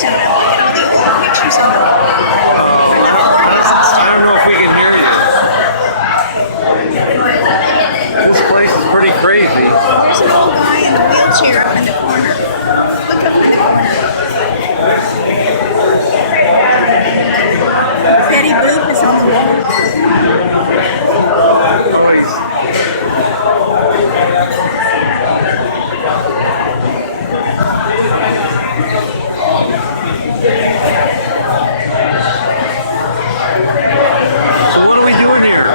pictures and I'm looking at all the old pictures on the I don't know if we can hear you. This place is pretty crazy. There's an old guy in a wheelchair up in the corner. Look up in the corner. Betty Boop is on the wall. So what are we doing here?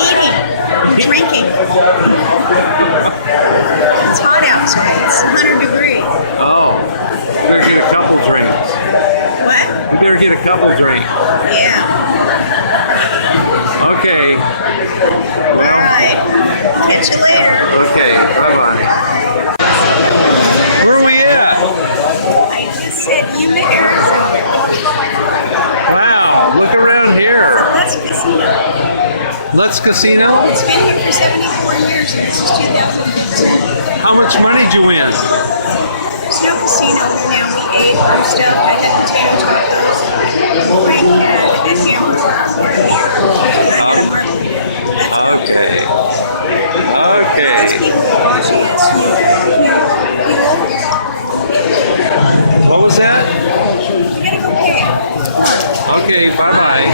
Eating, drinking. It's hot outside. It's 100 degrees. Oh, we better get a couple drinks. What? We better get a couple drinks. Yeah. Okay. All right. Catch you later. Okay, bye-bye. Where are we at? I just said you to Arizona. Wow, look around here. That's a casino. Let's Casino. It's been here for 74 years. And this is 2015. How much money did you win? There's no casino now. We ate our stuff. I didn't take Right now, this year, Okay. There's people watching us. What was that? You gotta go pay. Okay, bye-bye.